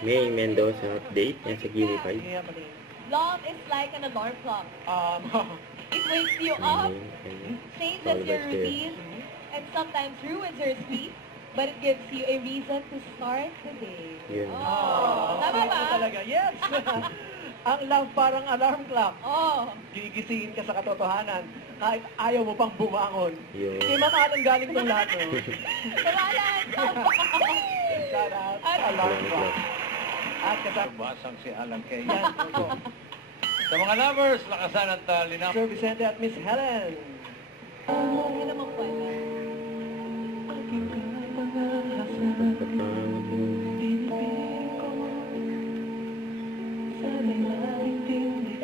May Mendoza update yan sa Kiwi 5. Love is like an alarm clock. It wakes you up, changes your routine, and sometimes ruins your sleep, but it gives you a reason to start the day. Yun. Tama ba? Talaga, yes! Ang love parang alarm clock. Oh. Gigisingin ka sa katotohanan kahit ayaw mo pang bumangon. Yun. Kay mamahalang galing tong lahat, no? Kamalan! Shout out, At- alarm clock. At kasama Basang si Alan Kay. yan, po. Sa mga lovers, lakasan at linap. Sir Vicente at Miss Helen. Hindi naman pwede.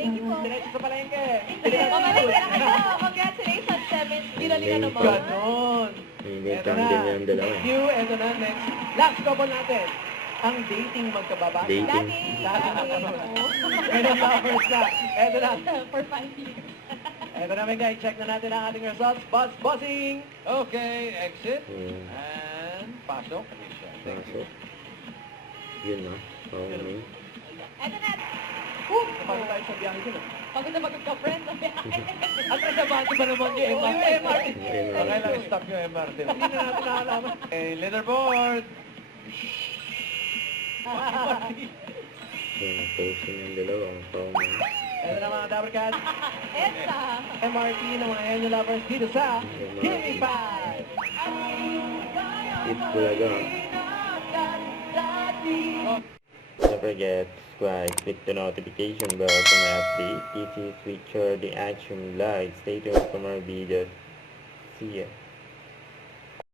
Thank you po. Diretso sa palengke. Pabalik na kayo. Congratulations, 7. Ginali ka naman. Ganon. Hindi Eto kang na. din yung dalawa. Thank you. Eto na, next. Last couple natin. Ang dating magkababata. Dating. Daddy! Ngayon lovers na. Eto na. For 5 years. Eto na, mga guys. Check na natin ang ating results. Bossing! Okay, exit. Yun. And pasok. Alicia. Thank you. Pasok. Yun na. Okay. Eto na. Kapag tayo sa biyahe dun. Pagod na magka-friend. At sa bati ba naman yung MRT? MRT. Okay lang, stop yung MRT. Hindi na natin nakalaman. Okay, leaderboard. Yun, posing yung dalawa. Ang phone. Eto na mga Dabber Cats. Esa. MRT ng mga Enyo lovers dito sa Gimme 5! It's Bulaga. Don't forget, subscribe, click the notification bell for my update. This is Richard the Action Live. Stay tuned for more videos. See ya.